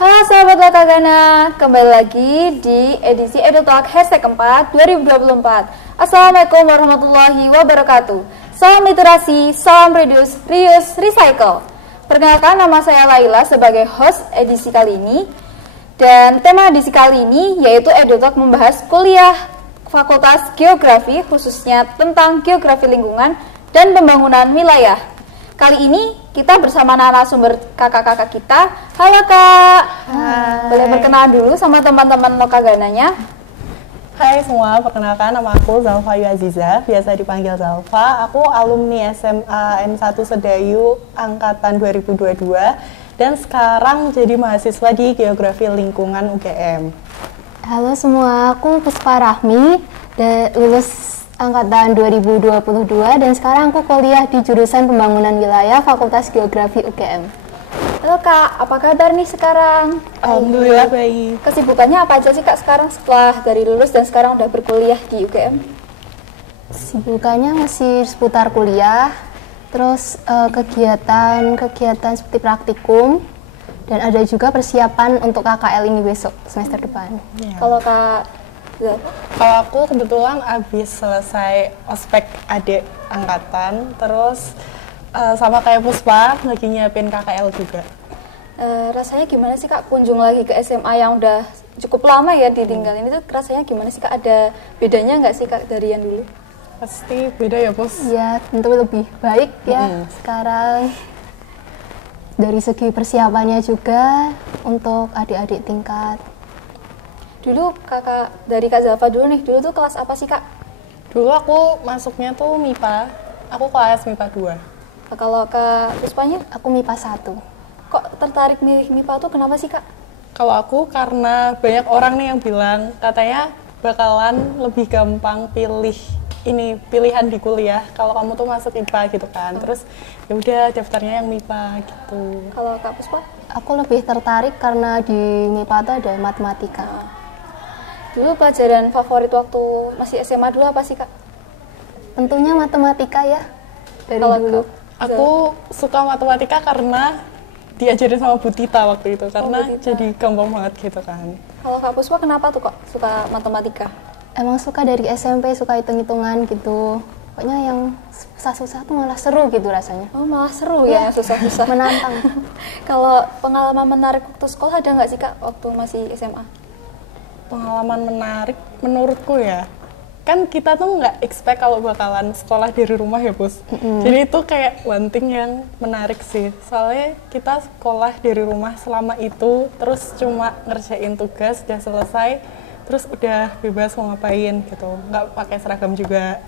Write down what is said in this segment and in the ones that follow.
Halo sahabat Lokagana, kembali lagi di edisi EduTalk Hashtag 4 2024. Assalamualaikum warahmatullahi wabarakatuh. Salam literasi, salam reduce, reuse, recycle. Perkenalkan, nama saya Laila sebagai host edisi kali ini. Dan tema edisi kali ini yaitu EduTalk membahas kuliah Fakultas Geografi, khususnya tentang geografi lingkungan dan pembangunan wilayah. Kali ini kita bersama narasumber kakak-kakak kita. Halo Kak. Hai. Boleh perkenalan dulu sama teman-teman Lokagananya? Hai semua, perkenalkan nama aku Zalfa Yuaziza, biasa dipanggil Zalfa. Aku alumni SMA N1 Sedayu angkatan 2022 dan sekarang jadi mahasiswa di Geografi Lingkungan UGM. Halo semua, aku Puspa Rahmi, lulus angkatan 2022 dan sekarang aku kuliah di jurusan Pembangunan Wilayah Fakultas Geografi UGM. Halo Kak, apa kabar nih sekarang? Alhamdulillah baik. Kesibukannya apa aja sih Kak sekarang setelah dari lulus dan sekarang udah berkuliah di UGM? Sibukannya masih seputar kuliah, terus kegiatan seperti praktikum, dan ada juga persiapan untuk KKL ini besok, semester depan. Kalau Kak Zal? Kalau aku kebetulan habis selesai ospek adik angkatan, terus sama kayak Puspa lagi nyiapin KKL juga. Rasanya gimana sih Kak kunjung lagi ke SMA yang udah cukup lama ya ditinggalin, itu rasanya gimana sih Kak? Ada bedanya nggak sih Kak dari yang dulu? Pasti beda ya Pus? Ya, tentu lebih baik ya sekarang. Dari segi persiapannya juga untuk adik-adik tingkat. Dulu dari Kak Zalfa dulu nih, dulu tuh kelas apa sih Kak? Dulu aku masuknya tuh MIPA, aku kelas MIPA 2. Kalau Kak Puspanya? Aku MIPA 1. Kok tertarik milih MIPA tuh kenapa sih Kak? Kalau aku karena banyak orang nih yang bilang katanya bakalan lebih gampang pilihan di kuliah kalau kamu tuh masuk IPA gitu kan. Terus ya udah daftarnya yang MIPA gitu. Kalau Kak Puspa? Aku lebih tertarik karena di MIPA itu ada matematika. Dulu pelajaran favorit waktu masih SMA dulu apa sih Kak? Tentunya matematika ya, dari Kalau dulu. Aku suka matematika karena diajarin sama Bu Tita waktu itu, karena Bu Tita. jadi gampang banget gitu kan. Kalau Kak Puspa kenapa tuh kok suka matematika? Emang suka dari SMP, suka hitung-hitungan gitu. Pokoknya yang susah-susah tuh malah seru gitu rasanya. Oh malah seru ya yang susah-susah. Menantang. Kalau pengalaman menarik waktu sekolah ada nggak sih Kak waktu masih SMA? Pengalaman menarik menurutku ya, kan kita tuh nggak expect kalau bakalan sekolah dari rumah ya Bos. Jadi itu kayak one thing yang menarik sih, soalnya kita sekolah dari rumah selama itu terus cuma ngerjain tugas udah selesai, terus udah bebas mau ngapain gitu, nggak pakai seragam juga.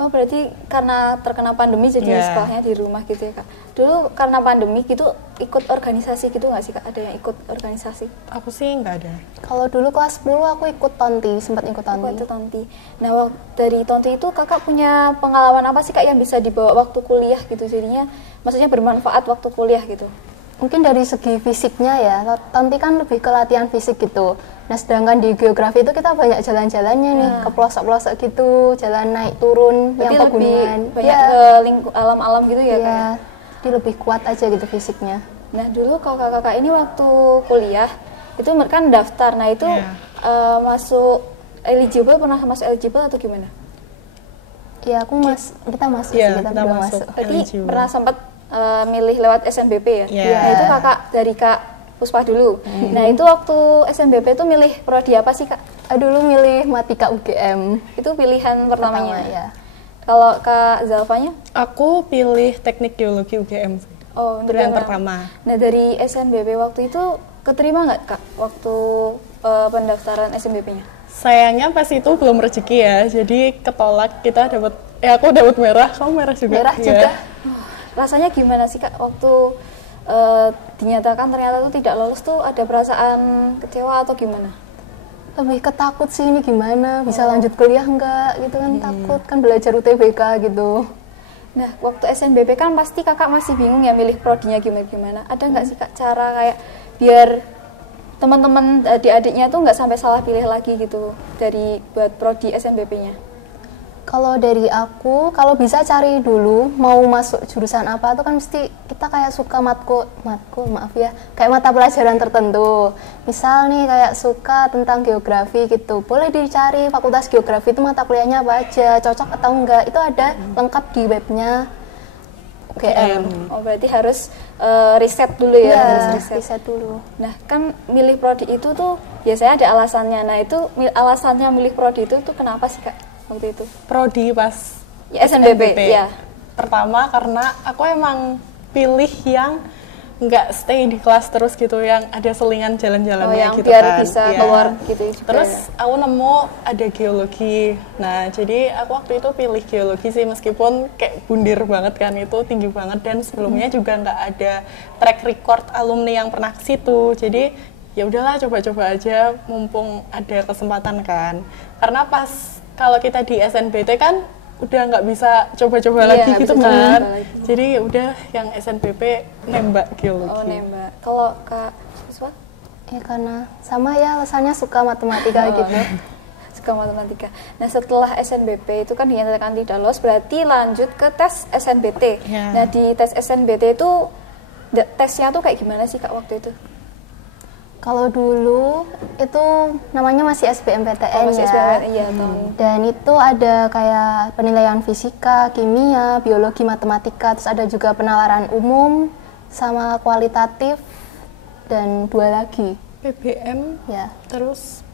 Oh berarti karena terkena pandemi jadi sekolahnya di rumah gitu ya Kak? Dulu karena pandemi gitu ikut organisasi gitu nggak sih Kak? Ada yang ikut organisasi? Aku sih nggak ada. Kalau dulu kelas 10 aku ikut Tonti, sempat ikut Tonti. Waktu Tonti. Nah dari Tonti itu Kakak punya pengalaman apa sih Kak yang bisa dibawa waktu kuliah gitu? Jadinya maksudnya bermanfaat waktu kuliah gitu? Mungkin dari segi fisiknya ya, Tonti kan lebih ke latihan fisik gitu. Nah sedangkan di geografi itu kita banyak jalan-jalannya nih, ke pelosok-pelosok gitu, jalan naik turun, berarti yang pegunungan. lebih banyak ke alam-alam gitu ya Kak? Iya, jadi lebih kuat aja gitu fisiknya. Nah dulu kakak-kakak ini waktu kuliah itu kan daftar, nah itu masuk eligible, pernah masuk eligible atau gimana? Iya, kita masuk sih, kita udah masuk. Berarti pernah sempat milih lewat SNBP ya? Nah itu kakak dari Kak Puspa dulu. Nah itu waktu SNBP itu milih prodi apa sih Kak? Dulu milih Matika UGM. Itu pilihan pertamanya? Ya. Kalau Kak Zalfanya? Aku pilih teknik geologi UGM sih. Oh, pilihan pertama. Nah dari SNBP waktu itu keterima nggak Kak waktu pendaftaran SNBP-nya? Sayangnya pas itu belum rezeki ya, jadi ketolak. Kita dapat, aku dapat merah, kamu merah juga. Merah juga. Rasanya gimana sih Kak waktu dinyatakan ternyata tuh tidak lolos tuh, ada perasaan kecewa atau gimana? Lebih ketakut sih, ini gimana, bisa lanjut kuliah enggak gitu kan, takut kan belajar UTBK gitu. Nah waktu SNBP kan pasti kakak masih bingung ya milih prodinya gimana-gimana. Ada nggak sih Kak cara kayak biar teman-teman adik-adiknya tuh nggak sampai salah pilih lagi gitu dari buat prodi SNBP-nya? Kalau dari aku, kalau bisa cari dulu mau masuk jurusan apa tuh kan mesti kita kayak suka matkul maaf ya, kayak mata pelajaran tertentu. Misal nih kayak suka tentang geografi gitu, boleh dicari fakultas geografi itu mata kuliahnya apa aja, cocok atau enggak, itu ada lengkap di webnya UGM. Oh berarti harus riset dulu ya, harus riset dulu. Nah kan milih prodi itu tuh biasanya ada alasannya. Nah itu alasannya milih prodi itu tuh kenapa sih Kak waktu itu? Prodi pas Ya, SNBP ya. Pertama karena aku emang pilih yang nggak stay di kelas terus gitu, yang ada selingan jalan-jalannya yang gitu biar kan. bisa Ya. keluar gitu juga. Terus aku nemu ada geologi. Nah, jadi aku waktu itu pilih geologi sih, meskipun kayak bundir banget kan, itu tinggi banget dan sebelumnya juga nggak ada track record alumni yang pernah ke situ. Jadi ya udahlah coba-coba aja mumpung ada kesempatan kan. Karena pas kalau kita di SNBT kan udah nggak bisa coba-coba lagi gitu kan. Jadi ya udah yang SNBP nembak geologi. Oh nembak. Kalau Kak Suswa? Ya karena sama ya alasannya suka matematika gitu. Suka matematika. Nah setelah SNBP itu kan dinyatakan tidak lolos, berarti lanjut ke tes SNBT. Ya. Nah di tes SNBT itu tesnya tuh kayak gimana sih Kak waktu itu? Kalau dulu itu namanya masih SBMPTN Masih ya. SBMPTN, iya, Dan itu ada kayak penilaian fisika, kimia, biologi, matematika, terus ada juga penalaran umum sama kualitatif dan 2 lagi. PBM Ya. terus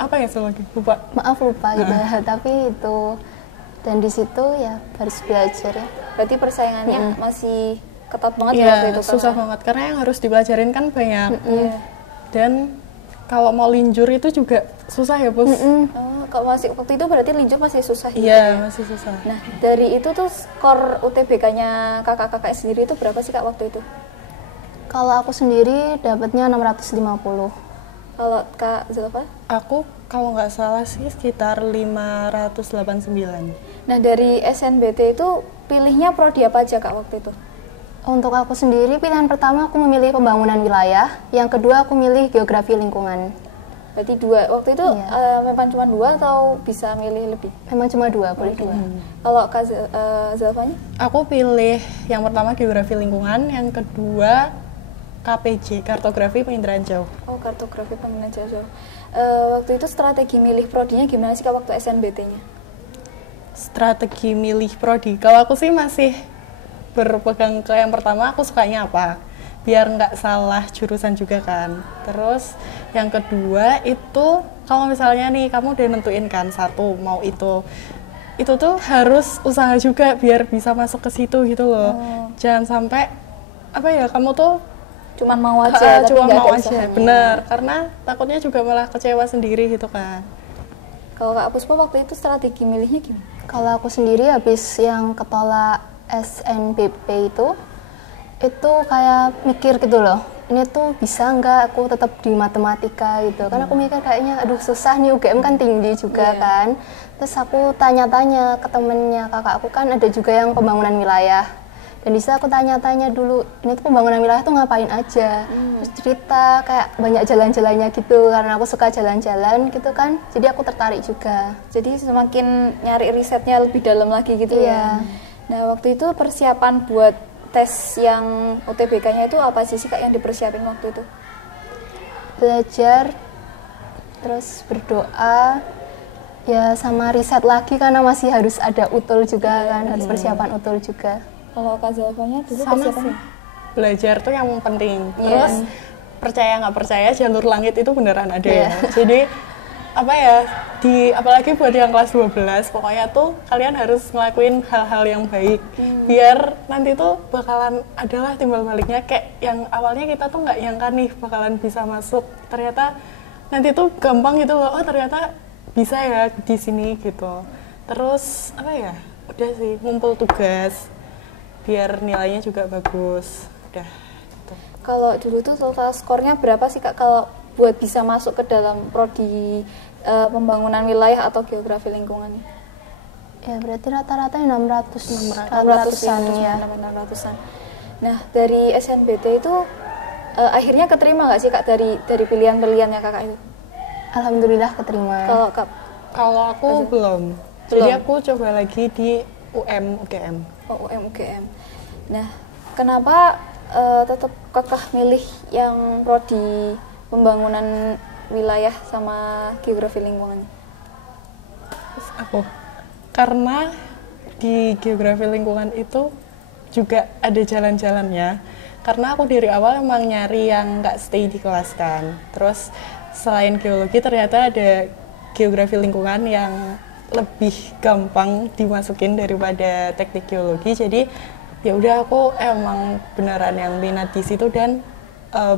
apa ya satu lagi? Lupa. Maaf lupa gitu. Tapi itu dan di situ ya harus belajar ya. Berarti persaingannya masih ketat banget Iya, ya waktu itu. susah banget karena yang harus dipelajarin kan banyak. Dan kalau mau linjur itu juga susah ya, Bos. Oh, kalau masih waktu itu berarti linjur masih susah gitu Iya, ya? masih susah. Nah, dari itu tuh skor UTBK-nya kakak-kakak sendiri itu berapa sih Kak waktu itu? Kalau aku sendiri dapatnya 650. Kalau Kak Zulfa? Aku kalau nggak salah sih sekitar 589. Nah, dari SNBT itu pilihnya prodi apa aja Kak waktu itu? Untuk aku sendiri, pilihan pertama aku memilih pembangunan wilayah, yang kedua aku milih geografi lingkungan. Berarti 2. Waktu itu Iya. memang cuma 2 atau bisa milih lebih? Memang cuma 2, boleh 2. Kalau Kak Zulfanya? Aku pilih yang pertama geografi lingkungan, yang kedua KPJ, kartografi penginderaan jauh. Oh, kartografi pengguna jauh. Waktu itu strategi milih prodinya gimana sih Kak waktu SNBT-nya? Strategi milih prodi. Kalau aku sih masih berpegang ke yang pertama, aku sukanya apa, biar nggak salah jurusan juga kan. Terus yang kedua itu kalau misalnya nih kamu udah nentuin kan satu mau itu tuh harus usaha juga biar bisa masuk ke situ gitu loh. Jangan sampai apa ya kamu tuh Cuman mau aja, tapi cuma nggak mau ada aja, usahanya. bener, karena takutnya juga malah kecewa sendiri gitu kan. Kalau Kak Puspa waktu itu strategi milihnya gimana? Kalau aku sendiri habis yang ketolak SNBP itu kayak mikir gitu loh, ini tuh bisa nggak aku tetap di matematika gitu. Kan aku mikir kayaknya aduh susah nih, UGM kan tinggi juga kan. Terus aku tanya-tanya ke temennya kakak aku kan ada juga yang pembangunan wilayah. Dan di situ aku tanya-tanya dulu, ini tuh pembangunan wilayah tuh ngapain aja. Terus cerita kayak banyak jalan-jalannya gitu, karena aku suka jalan-jalan gitu kan. Jadi aku tertarik juga. Jadi semakin nyari risetnya lebih dalam lagi gitu Iya. ya. Nah, waktu itu persiapan buat tes yang UTBK-nya itu apa sih Kak yang dipersiapin waktu itu? Belajar, terus berdoa, ya sama riset lagi karena masih harus ada utul juga kan, harus persiapan utul juga. Kalau Kak Zalfanya dulu Sama persiapannya? sih, belajar tuh yang penting. Terus percaya nggak percaya jalur langit itu beneran ada ya. Jadi apa ya, apalagi buat yang kelas 12 pokoknya tuh kalian harus ngelakuin hal-hal yang baik biar nanti tuh bakalan adalah timbal baliknya, kayak yang awalnya kita tuh nggak nyangka nih bakalan bisa masuk, ternyata nanti tuh gampang gitu loh, oh ternyata bisa ya di sini gitu. Terus apa ya, udah sih ngumpul tugas biar nilainya juga bagus, udah gitu. Kalau dulu tuh total skornya berapa sih Kak kalau buat bisa masuk ke dalam prodi pembangunan wilayah atau geografi lingkungan? Ya berarti rata-rata 600-an ya. 600-an. Nah, dari SNBT itu akhirnya keterima nggak sih Kak dari pilihan-pilihannya Kakak itu? Alhamdulillah keterima. Kalau Kak Kalau aku belum. Jadi aku coba lagi di UGM. Oh, UGM. Nah, kenapa tetap kakak milih yang prodi pembangunan wilayah sama geografi lingkungannya? Terus aku karena di geografi lingkungan itu juga ada jalan-jalannya. Karena aku dari awal emang nyari yang nggak stay di kelas kan. Terus selain geologi ternyata ada geografi lingkungan yang lebih gampang dimasukin daripada teknik geologi. Jadi ya udah aku emang beneran yang minat di situ dan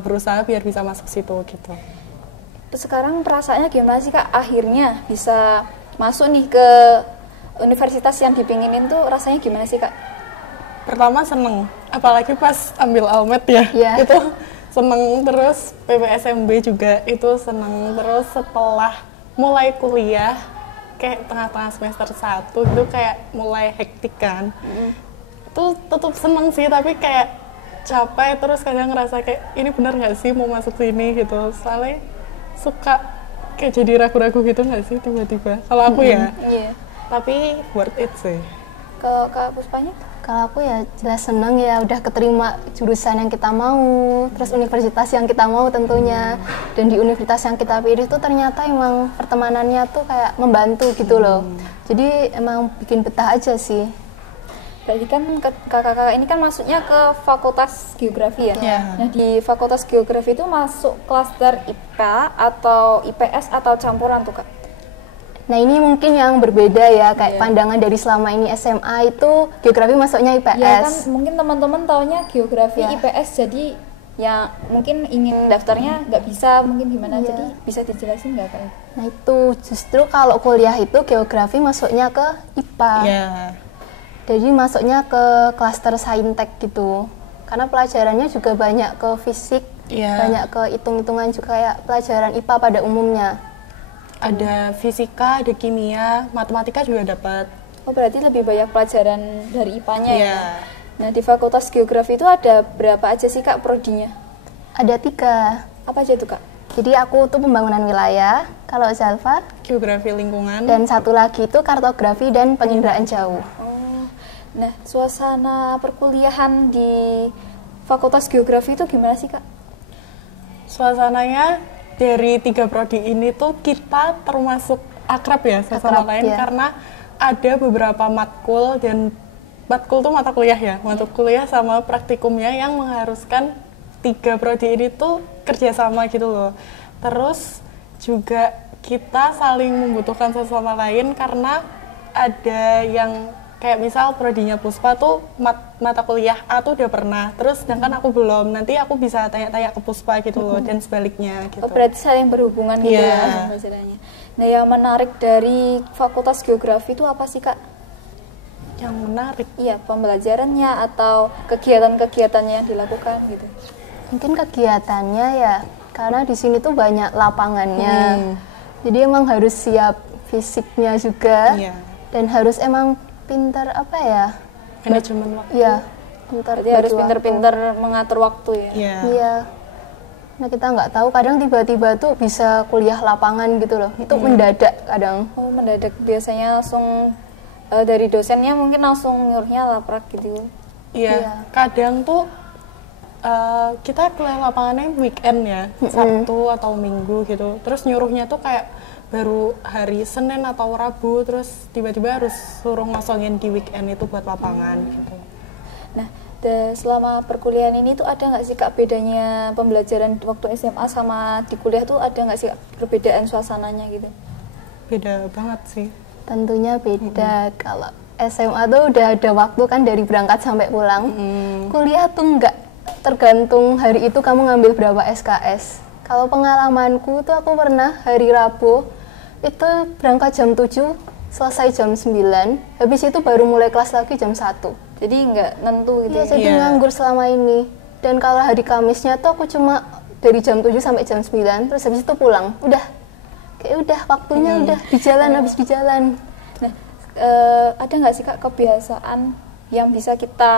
berusaha biar bisa masuk situ gitu. Terus sekarang perasaannya gimana sih Kak? Akhirnya bisa masuk nih ke universitas yang dipinginin tuh rasanya gimana sih Kak? Pertama seneng, apalagi pas ambil Almed ya, itu seneng. Terus PPSMB juga itu seneng. Terus setelah mulai kuliah, kayak tengah-tengah semester 1 itu kayak mulai hektik kan. Itu tetap seneng sih, tapi kayak capek. Terus kadang ngerasa kayak ini bener nggak sih mau masuk sini gitu. Soalnya suka kayak jadi ragu-ragu gitu nggak sih tiba-tiba. Kalau aku ya, tapi worth it sih. Ke Kak Puspanya? Kalau aku ya jelas seneng ya udah keterima jurusan yang kita mau, terus universitas yang kita mau tentunya. Dan di universitas yang kita pilih tuh ternyata emang pertemanannya tuh kayak membantu gitu loh. Jadi emang bikin betah aja sih. Berarti kan kakak-kakak ini kan masuknya ke fakultas geografi ya? Nah di fakultas geografi itu masuk klaster IPA atau IPS atau campuran tuh Kak? Nah ini mungkin yang berbeda ya, kayak pandangan dari selama ini SMA itu geografi masuknya IPS. Ya kan mungkin teman-teman taunya geografi IPS, jadi ya mungkin ingin daftarnya nggak bisa, mungkin gimana, jadi bisa dijelasin nggak Kak? Nah itu justru kalau kuliah itu geografi masuknya ke IPA. Jadi masuknya ke klaster saintek gitu. Karena pelajarannya juga banyak ke fisik, banyak ke hitung-hitungan juga kayak pelajaran IPA pada umumnya. Ada fisika, ada kimia, matematika juga dapat. Oh berarti lebih banyak pelajaran dari IPA-nya ya? Nah di fakultas geografi itu ada berapa aja sih Kak prodinya? Ada 3. Apa aja itu Kak? Jadi aku tuh pembangunan wilayah, kalau Zalfa geografi lingkungan, dan satu lagi itu kartografi dan penginderaan jauh. Oh, nah suasana perkuliahan di fakultas geografi itu gimana sih Kak? Suasananya dari 3 prodi ini tuh kita termasuk akrab ya sama lain karena ada beberapa matkul, dan matkul tuh mata kuliah ya, mata kuliah sama praktikumnya yang mengharuskan 3 prodi ini tuh kerjasama gitu loh. Terus juga kita saling membutuhkan satu sama lain karena ada yang kayak misal prodinya Puspa tuh mata kuliah A tuh udah pernah, terus sedangkan aku belum, nanti aku bisa tanya-tanya ke Puspa gitu loh, dan sebaliknya gitu. Oh, berarti saling berhubungan gitu ya maksudnya. Nah yang menarik dari fakultas geografi itu apa sih Kak? Yang menarik? Iya, pembelajarannya atau kegiatan-kegiatannya yang dilakukan gitu. Mungkin kegiatannya ya, karena di sini tuh banyak lapangannya, jadi emang harus siap fisiknya juga, dan harus emang pintar apa ya, manajemen waktu. Iya, pintar. Jadi harus pintar-pintar mengatur waktu ya. Iya. Nah kita nggak tahu, kadang tiba-tiba tuh bisa kuliah lapangan gitu loh, itu mendadak kadang. Oh mendadak, biasanya langsung dari dosennya mungkin langsung nyuruhnya laprak gitu. Iya. Kadang tuh kita kuliah lapangannya weekend ya, Sabtu atau Minggu gitu. Terus nyuruhnya tuh kayak baru hari Senin atau Rabu, terus tiba-tiba harus suruh ngosongin di weekend itu buat lapangan gitu. Nah, selama perkuliahan ini tuh ada nggak sih Kak bedanya pembelajaran waktu SMA sama di kuliah tuh, ada nggak sih perbedaan suasananya gitu? Beda banget sih. Tentunya beda. Kalau SMA tuh udah ada waktu kan dari berangkat sampai pulang. Kuliah tuh nggak, tergantung hari itu kamu ngambil berapa SKS. Kalau pengalamanku tuh aku pernah hari Rabu itu berangkat jam 7, selesai jam 9, habis itu baru mulai kelas lagi jam 1. Jadi nggak nentu gitu ya? Jadi nganggur selama ini. Dan kalau hari Kamisnya tuh aku cuma dari jam 7 sampai jam 9, terus habis itu pulang. Udah, kayak udah waktunya udah di jalan, habis di jalan. Nah, ada nggak sih Kak kebiasaan yang bisa kita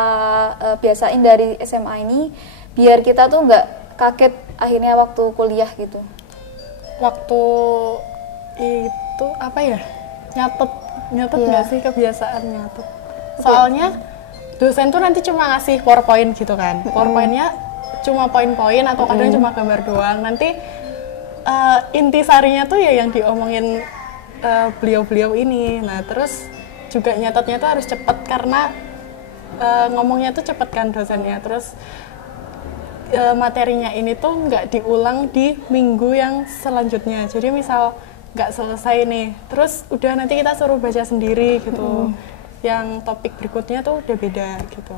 biasain dari SMA ini biar kita tuh nggak kaget akhirnya waktu kuliah gitu? Waktu itu Itu apa ya? Nyatet Iya. nggak sih, kebiasaan nyatet. Soalnya dosen tuh nanti cuma ngasih PowerPoint gitu kan. PowerPoint-nya cuma poin-poin atau kadang cuma gambar doang. Nanti intisarinya tuh ya yang diomongin beliau-beliau ini. Nah, terus juga nyatetnya tuh harus cepet karena ngomongnya tuh cepet kan dosennya. Terus materinya ini tuh nggak diulang di minggu yang selanjutnya. Jadi misal nggak selesai nih, terus udah nanti kita suruh baca sendiri gitu. Yang topik berikutnya tuh udah beda gitu.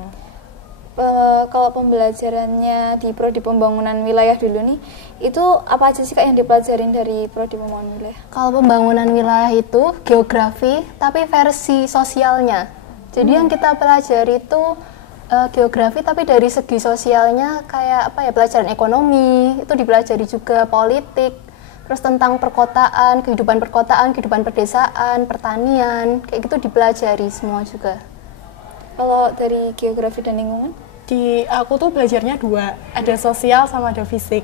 Kalau pembelajarannya di Prodi Pembangunan Wilayah dulu nih, itu apa aja sih Kak yang dipelajarin dari Prodi Pembangunan Wilayah? Kalau pembangunan wilayah itu geografi, tapi versi sosialnya. Jadi yang kita pelajari itu geografi, tapi dari segi sosialnya kayak apa ya, pelajaran ekonomi, itu dipelajari juga politik, terus tentang perkotaan, kehidupan pedesaan, pertanian, kayak gitu dipelajari semua juga. Kalau dari geografi dan lingkungan? Di aku tuh belajarnya dua, ada sosial sama ada fisik.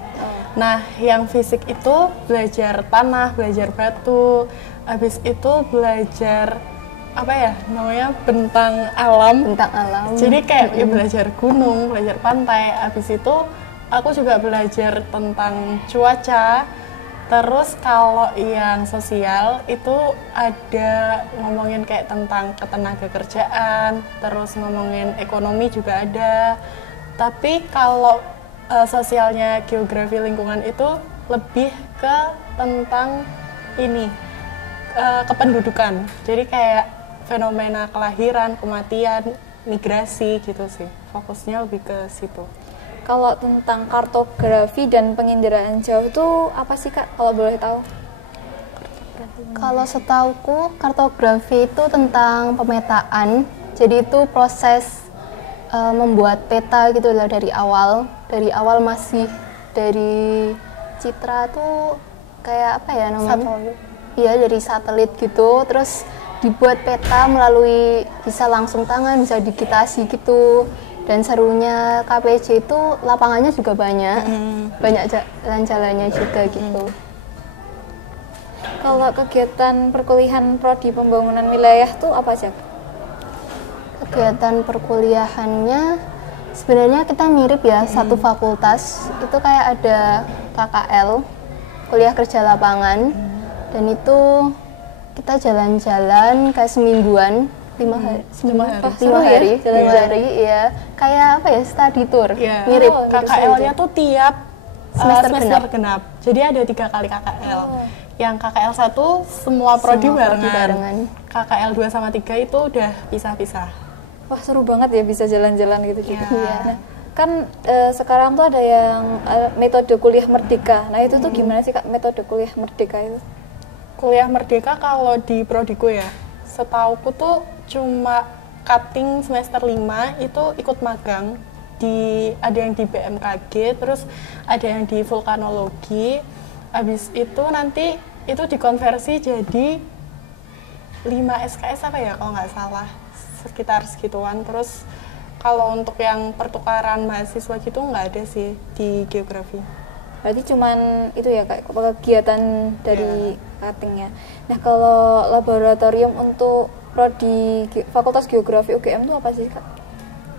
Nah, yang fisik itu belajar tanah, belajar batu, habis itu belajar apa ya namanya, bentang alam. Tentang alam. Jadi kayak ya belajar gunung, belajar pantai. Habis itu aku juga belajar tentang cuaca. Terus kalau yang sosial itu ada ngomongin kayak tentang ketenaga kerjaan, terus ngomongin ekonomi juga ada. Tapi kalau sosialnya geografi lingkungan itu lebih ke tentang ini, kependudukan. Jadi kayak fenomena kelahiran, kematian, migrasi gitu sih. Fokusnya lebih ke situ. Kalau tentang kartografi dan penginderaan jauh itu apa sih Kak, kalau boleh tahu? Kalau setauku, kartografi itu tentang pemetaan. Jadi itu proses membuat peta gitu loh dari awal. Dari awal masih dari citra tuh kayak apa ya namanya? Satelit. Iya, dari satelit gitu. Terus dibuat peta melalui bisa langsung tangan, bisa digitasi gitu. Dan serunya KPJ itu lapangannya juga banyak. Banyak jalan-jalannya juga gitu. Kalau kegiatan perkuliahan Prodi Pembangunan Wilayah tuh apa aja? Kegiatan perkuliahannya sebenarnya kita mirip ya, satu fakultas. Itu kayak ada KKL, kuliah kerja lapangan. Dan itu kita jalan-jalan kayak semingguan, 5 hari. Seru ya, jalan-jalan. Iya. Kayak apa ya, study tour. Yeah. Mirip. KKL-nya tuh tiap Semester genap. Jadi ada 3 kali KKL. Yang KKL 1 semua prodi barengan. KKL 2 sama 3 itu udah pisah-pisah. Wah, seru banget ya bisa jalan-jalan gitu juga. Iya. Nah, kan sekarang tuh ada yang metode kuliah merdeka. Nah, itu tuh gimana sih Kak metode kuliah merdeka itu? Kuliah merdeka kalau di prodiku ya, setauku tuh cuma cutting semester 5 itu ikut magang. Ada yang di BMKG, terus ada yang di vulkanologi. Habis itu nanti itu dikonversi jadi 5 SKS apa ya kalau nggak salah, sekitar segituan. Terus kalau untuk yang pertukaran mahasiswa gitu nggak ada sih di geografi. Berarti cuman itu ya Kak, kegiatan dari cuttingnya. Nah, kalau laboratorium untuk prodi Fakultas Geografi UGM itu apa sih Kak?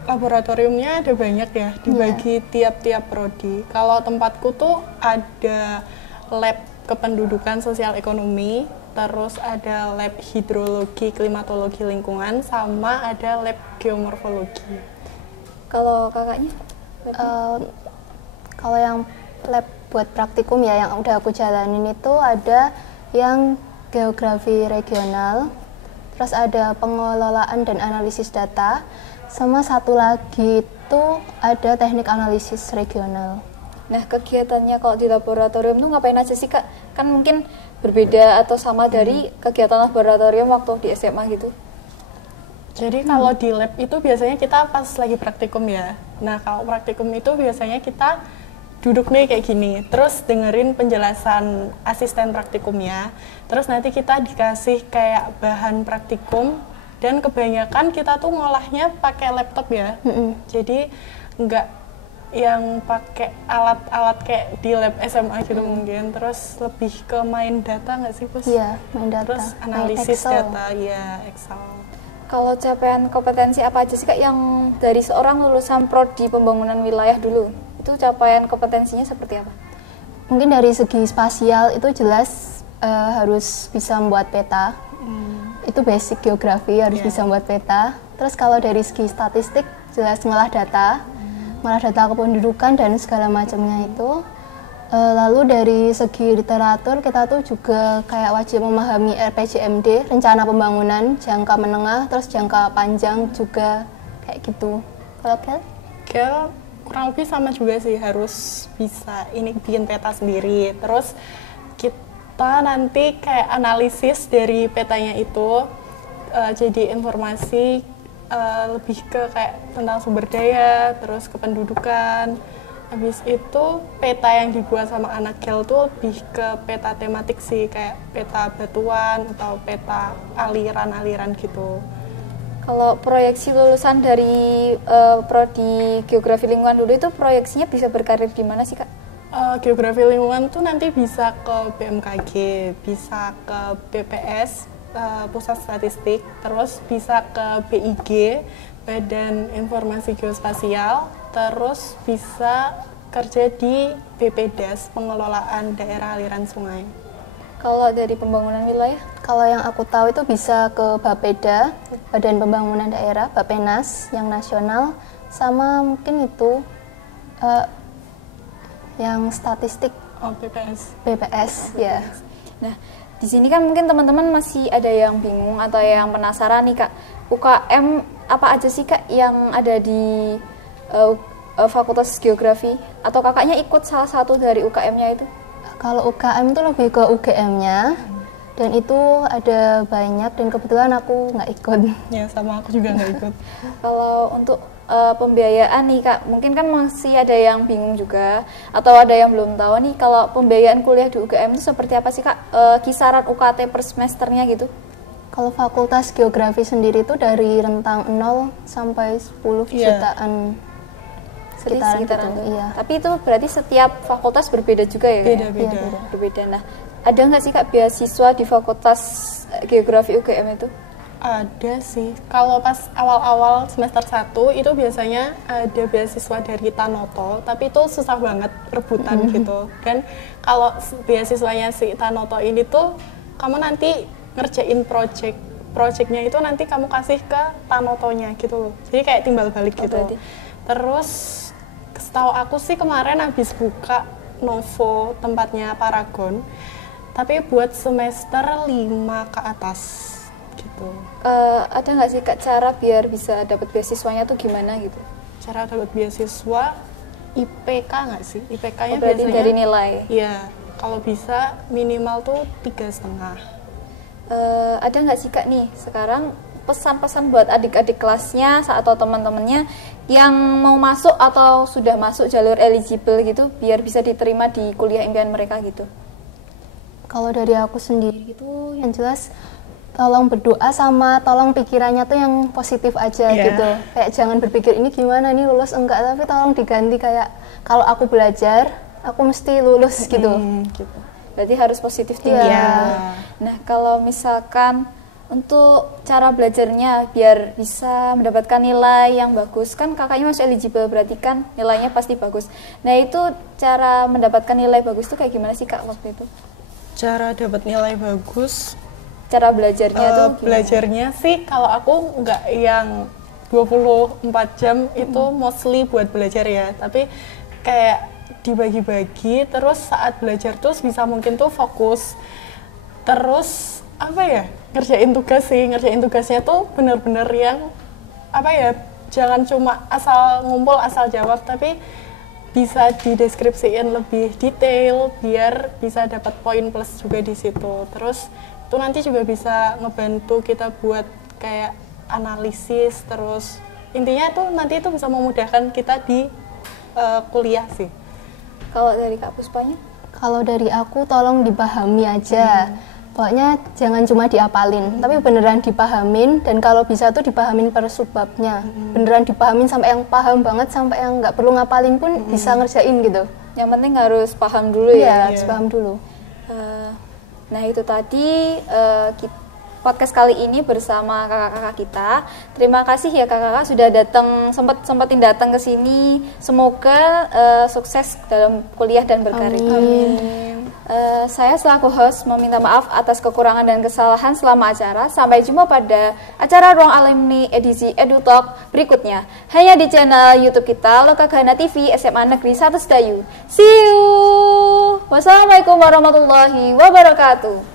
Laboratoriumnya ada banyak ya, dibagi tiap-tiap prodi. Kalau tempatku tuh ada lab kependudukan sosial ekonomi, terus ada lab hidrologi, klimatologi lingkungan, sama ada lab geomorfologi. Kalau kakaknya? Kalau yang lab buat praktikum ya, yang udah aku jalanin itu ada yang geografi regional, terus ada pengelolaan dan analisis data, sama satu lagi itu ada teknik analisis regional. Nah, kegiatannya kalau di laboratorium tuh ngapain aja sih Kak? Kan mungkin berbeda atau sama dari kegiatan laboratorium waktu di SMA gitu. Jadi kalau di lab itu biasanya kita pas lagi praktikum ya. Nah, kalau praktikum itu biasanya kita duduk nih kayak gini, terus dengerin penjelasan asisten praktikumnya, terus nanti kita dikasih kayak bahan praktikum. Dan kebanyakan kita tuh ngolahnya pakai laptop ya. Jadi nggak yang pakai alat-alat kayak di lab SMA gitu mungkin, terus lebih ke main data nggak sih, Pus? Iya, main data. Terus Main analisis Excel. data, ya Excel. Kalau capaian kompetensi apa aja sih Kak yang dari seorang lulusan prodi pembangunan wilayah dulu? Itu capaian kompetensinya seperti apa? Mungkin dari segi spasial itu jelas harus bisa membuat peta. Itu basic geografi, harus bisa membuat peta. Terus kalau dari segi statistik jelas ngolah data kependudukan dan segala macamnya itu. Lalu dari segi literatur kita tuh juga kayak wajib memahami RPJMD, rencana pembangunan jangka menengah, terus jangka panjang juga kayak gitu. Kalau Gel kurang lebih sama juga sih, harus bisa ini bikin peta sendiri. Terus kita nanti kayak analisis dari petanya itu jadi informasi lebih ke kayak tentang sumber daya, terus kependudukan. Habis itu peta yang dibuat sama anak Gel tuh lebih ke peta tematik sih, kayak peta batuan atau peta aliran-aliran gitu. Kalau proyeksi lulusan dari prodi geografi lingkungan dulu itu proyeksinya bisa berkarir di mana sih Kak? Geografi lingkungan tuh nanti bisa ke BMKG, bisa ke BPS, Pusat Statistik, terus bisa ke BIG, Badan Informasi Geospasial, terus bisa kerja di BPDAS, Pengelolaan Daerah Aliran Sungai. Kalau dari pembangunan wilayah? Kalau yang aku tahu itu bisa ke Bapeda, Badan Pembangunan Daerah, Bapenas yang nasional, sama mungkin itu yang statistik BPS ya. Nah, di sini kan mungkin teman-teman masih ada yang bingung atau yang penasaran nih Kak, UKM apa aja sih Kak yang ada di Fakultas Geografi, atau kakaknya ikut salah satu dari UKM-nya itu? Kalau UKM itu lebih ke UGM-nya, dan itu ada banyak dan kebetulan aku nggak ikut. Ya sama aku juga nggak ikut. Kalau untuk pembiayaan nih Kak, mungkin kan masih ada yang bingung juga atau ada yang belum tahu nih, kalau pembiayaan kuliah di UGM itu seperti apa sih Kak? Kisaran UKT per semesternya gitu? Kalau Fakultas Geografi sendiri itu dari rentang 0 sampai 10 jutaan. Sekitaran gitu, iya. Tapi itu berarti setiap fakultas berbeda juga ya? Beda-beda. Iya, Berbeda. Nah, ada nggak sih Kak beasiswa di Fakultas Geografi UGM itu? Ada sih. Kalau pas awal-awal semester 1 itu biasanya ada beasiswa dari Tanoto, tapi itu susah banget rebutan gitu. Dan kalau beasiswanya si Tanoto ini tuh kamu nanti ngerjain projectnya itu nanti kamu kasih ke Tanotonya gitu loh. Jadi kayak timbal balik gitu. Berarti. Terus setahu aku sih kemarin habis buka Novo tempatnya Paragon, tapi buat semester 5 ke atas gitu. Ada nggak sih Kak cara biar bisa dapat beasiswanya tuh gimana gitu? Cara dapat beasiswa IPK nggak sih? IPK-nya berarti biasanya dari nilai? Iya, kalau bisa minimal tuh 3,5. Ada nggak sih Kak nih sekarang pesan-pesan buat adik-adik kelasnya atau teman-temannya yang mau masuk atau sudah masuk jalur eligible gitu biar bisa diterima di kuliah impian mereka gitu? Kalau dari aku sendiri itu yang jelas tolong berdoa sama tolong pikirannya tuh yang positif aja gitu. Kayak jangan berpikir ini gimana nih lulus enggak, tapi tolong diganti kayak kalau aku belajar aku mesti lulus gitu. Berarti harus positif tinggi. Nah, kalau misalkan untuk cara belajarnya biar bisa mendapatkan nilai yang bagus, kan kakaknya masih eligible, berarti kan nilainya pasti bagus. Nah, itu cara mendapatkan nilai bagus itu kayak gimana sih Kak waktu itu? Cara dapat nilai bagus, cara belajarnya tuh gimana? Belajarnya sih kalau aku nggak yang 24 jam itu mostly buat belajar ya, tapi kayak dibagi-bagi, terus saat belajar tuh bisa mungkin tuh fokus, terus apa ya, ngerjain tugasnya tuh bener-bener yang apa ya, jangan cuma asal ngumpul asal jawab, tapi bisa dideskripsiin lebih detail biar bisa dapat poin plus juga di situ. Terus itu nanti juga bisa ngebantu kita buat kayak analisis, terus intinya tuh nanti itu bisa memudahkan kita di kuliah sih. Kalau dari Kak Puspanya? Kalau dari aku tolong dipahami aja. Pokoknya jangan cuma diapalin, tapi beneran dipahamin, dan kalau bisa tuh dipahamin per subbabnya. Beneran dipahamin sampai yang paham banget, sampai yang nggak perlu ngapalin pun bisa ngerjain gitu. Yang penting harus paham dulu Iya, ya. harus paham dulu. Nah itu tadi podcast kali ini bersama kakak-kakak kita. Terima kasih ya kakak-kakak sudah sempetin datang ke sini. Semoga sukses dalam kuliah dan berkarir. Amin. Saya selaku host meminta maaf atas kekurangan dan kesalahan selama acara. Sampai jumpa pada acara Ruang Alumni edisi EduTalk berikutnya. Hanya di channel YouTube kita Lokagana TV SMA Negeri 1 Sedayu. See you. Wassalamualaikum warahmatullahi wabarakatuh.